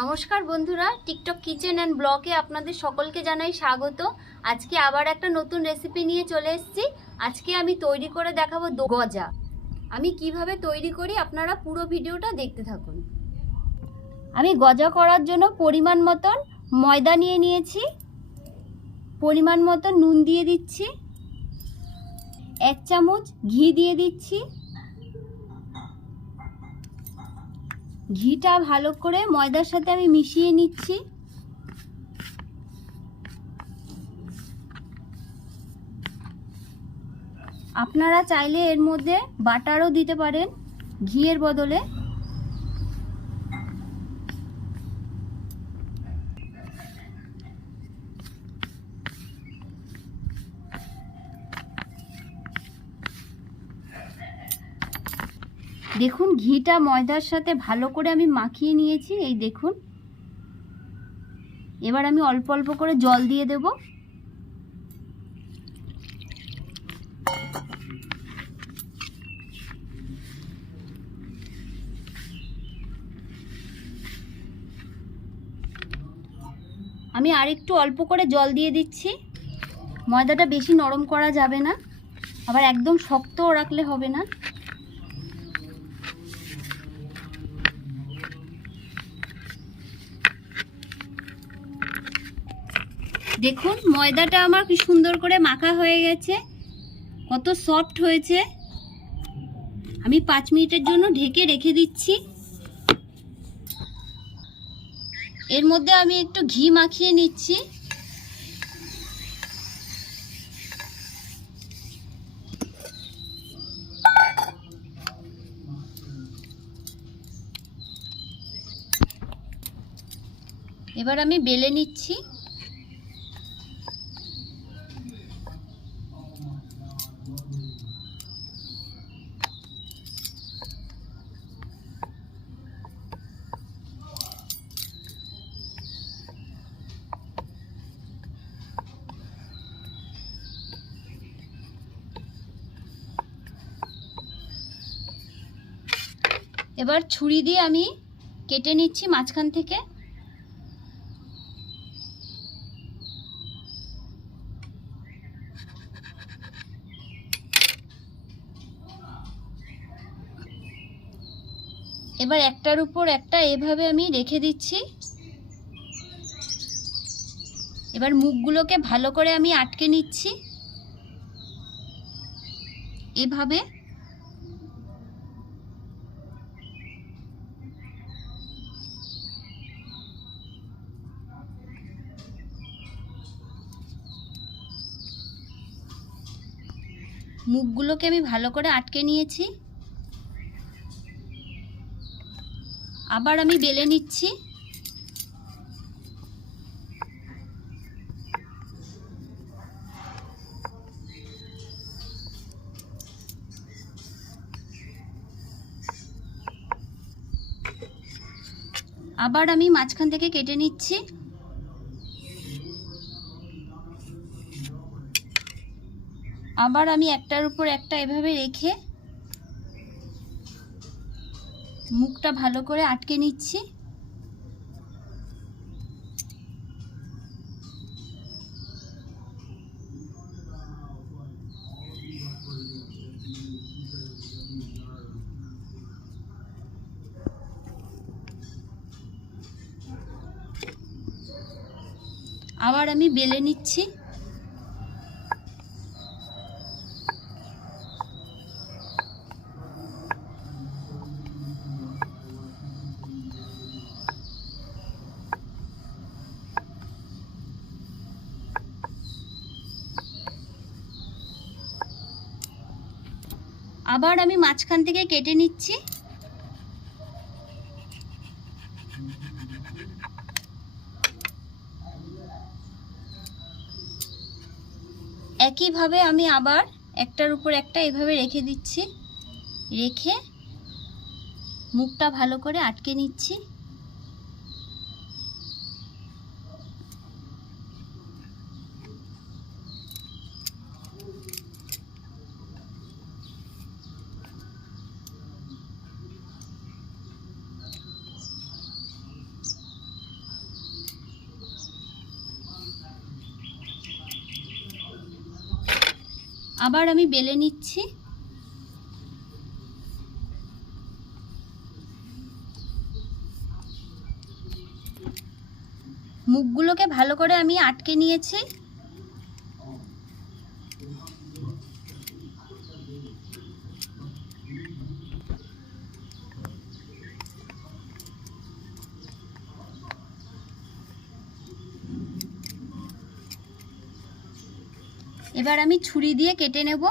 নমস্কার বন্ধুরা, TikTok kitchen and ব্লগে আপনাদের সকলকে জানাই স্বাগত। আজকে আবার একটা নতুন রেসিপি নিয়ে চলে এসেছি। আজকে আমি তৈরি করে দেখাবো গজা। আমি কীভাবে তৈরি করি আপনারা পুরো ভিডিওটা দেখতে থাকুন। আমি গজা করার জন্য পরিমাণ মতন ময়দা নিয়ে নিয়েছি। পরিমাণ মতন নুন দিয়ে দিচ্ছি। এক চামচ ঘি দিয়ে দিচ্ছি। ঘিটা ভালো করে ময়দার সাথে আমি মিশিয়ে নিচ্ছি। আপনারা চাইলে এর মধ্যে বাটারও দিতে পারেন, ঘিয়ের বদলে। দেখুন, ঘিটা ময়দার সাথে ভালো করে আমি মাখিয়ে নিয়েছি, এই দেখুন। এবার আমি অল্প অল্প করে জল দিয়ে দেব। আমি আরেকটু অল্প করে জল দিয়ে দিচ্ছি। ময়দাটা বেশি নরম করা যাবে না। আবার একদম শক্তও রাখলে হবে না। দেখুন, ময়দাটা আমার কি সুন্দর করে মাখা হয়ে গেছে। কত সফট হয়েছে। আমি পাঁচ মিনিটের জন্য ঢেকে রেখে দিচ্ছি। এর মধ্যে আমি একটু ঘি মাখিয়ে নিচ্ছি। এবার আমি বেলে নিচ্ছি। এবার ছুরি দিয়ে আমি কেটে নিচ্ছি মাঝখান থেকে। এবার একটার উপর একটা এভাবে আমি রেখে দিচ্ছি। এবার মুখগুলোকে ভালো করে আমি আটকে নিচ্ছি। এভাবে মুখগুলোকে আমি ভালো করে আটকে নিয়েছি। আবার আমি বেলে নিচ্ছি। আবার আমি মাঝখান থেকে কেটে নিচ্ছি। আবার আমি একটার উপর একটা এভাবে রেখে মুখটা ভালো করে আটকে নিচ্ছি। আবার আমি বেলে নিচ্ছি। আবার আমি মাঝখান থেকে কেটে নিচ্ছি। একইভাবে আমি আবার একটার উপর একটা এভাবে রেখে দিচ্ছি। রেখে মুখটা ভালো করে আটকে নিচ্ছি। আবার আমি বেলে নিচ্ছি। মুখগুলোকে ভালো করে আমি আটকে নিয়েছি। এবার আমি ছুরি দিয়ে কেটে নেব।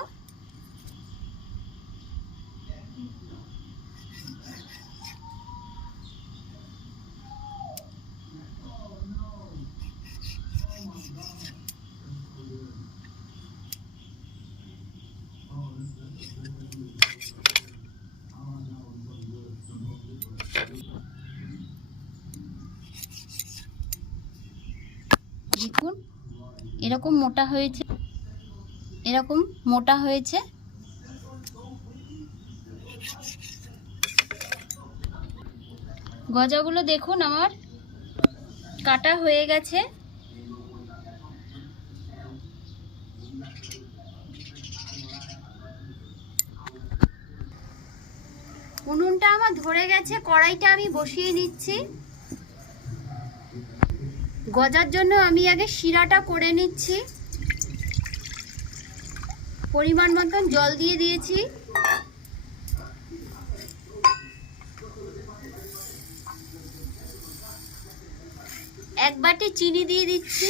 দেখুন এরকম মোটা হয়েছে। এরকম মোটা হয়েছে। গজাগুলো দেখুন আমার কাটা হয়ে গেছে। উনুনটা আমার ধরে গেছে, কড়াইটা আমি বসিয়ে নিচ্ছি। গজার জন্য আমি আগে শিরাটা করে নিচ্ছি। পরিমাণ মতন জল দিয়ে দিয়েছি। এক বাটি চিনি দিয়ে দিচ্ছি।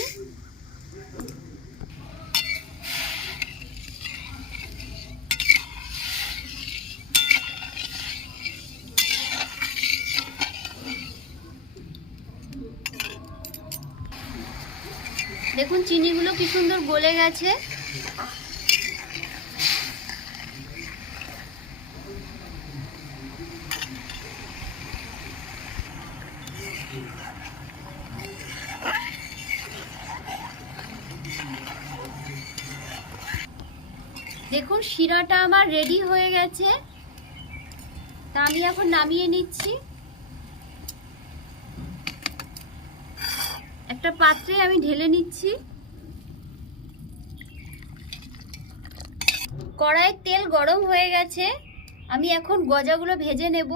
দেখুন, চিনিগুলো কি সুন্দর গলে গেছে দেখুন শিরাটা আমার রেডি হয়ে গেছে। তা আমি এখন নামিয়ে নিচ্ছি। একটা পাত্রে আমি ঢেলে নিচ্ছি। কড়াইয়ের তেল গরম হয়ে গেছে। আমি এখন গজাগুলো ভেজে নেব।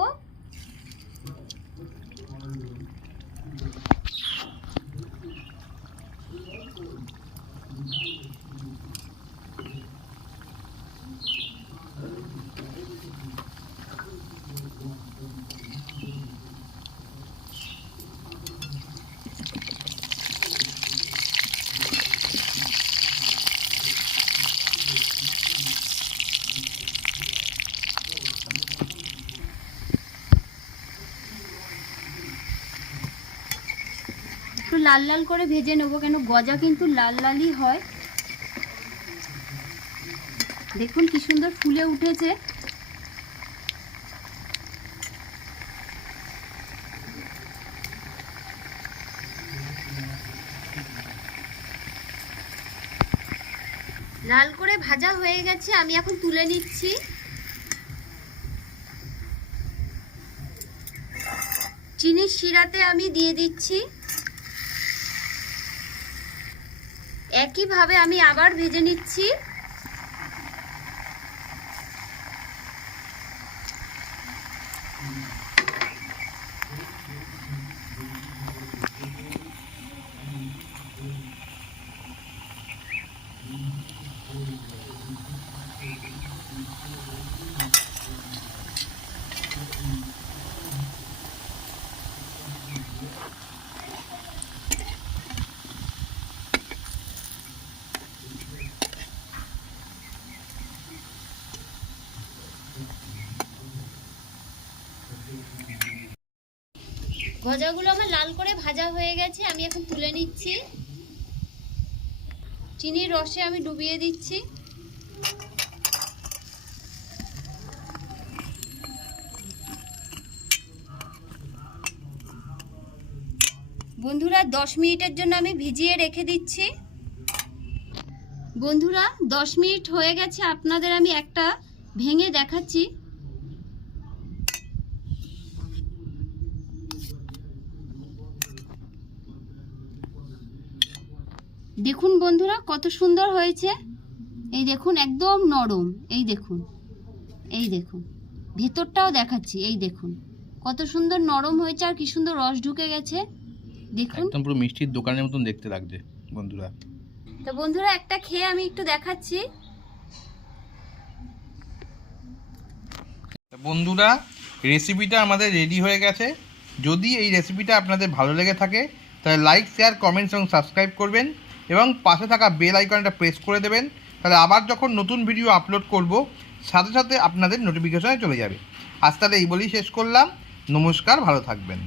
লাল লাল করে ভেজে নেব কেন? গজা কিন্তু লাল লালই হয়। দেখুন কি সুন্দর ফুলে উঠেছে। লাল করে ভাজা হয়ে গেছে, আমি এখন তুলে নিচ্ছি। চিনির শিরাতে আমি দিয়ে দিচ্ছি। একইভাবে আমি আবার ভেজে নিচ্ছি। গজাগুলো আমার লাল করে ভাজা হয়ে গেছে, আমি এখন তুলে নিচ্ছি। চিনির রসে আমি ডুবিয়ে দিচ্ছি। বন্ধুরা, দশ মিনিটের জন্য আমি ভিজিয়ে রেখে দিচ্ছি। বন্ধুরা, দশ মিনিট হয়ে গেছে, আপনাদের আমি একটা ভেঙে দেখাচ্ছি। দেখুন বন্ধুরা কত সুন্দর হয়েছে। এই দেখুন একদম নরম। এই দেখুন এই দেখুন। ভেতরটাও দেখাচ্ছি এই দেখুন। কত সুন্দর নরম হয়েছে আর কি সুন্দর রস ঢুকে গেছে। দেখুন। একদম পুরো মিষ্টির দোকানের মতন দেখতে লাগছে বন্ধুরা। তো বন্ধুরা একটা খেয়ে আমি একটু দেখাচ্ছি। বন্ধুরা রেসিপিটা আমাদের রেডি হয়ে গেছে। যদি এই রেসিপিটা আপনাদের ভালো লেগে থাকে তাহলে লাইক শেয়ার কমেন্টস এবং সাবস্ক্রাইব করবেন। এবং পাশে থাকা বেল আইকনটা প্রেস করে দেবেন। তাহলে আবার যখন নতুন ভিডিও আপলোড করব, সাথে সাথে আপনাদের নোটিফিকেশনে চলে যাবে। আজ তাহলে এই বলেই শেষ করলাম। নমস্কার, ভালো থাকবেন।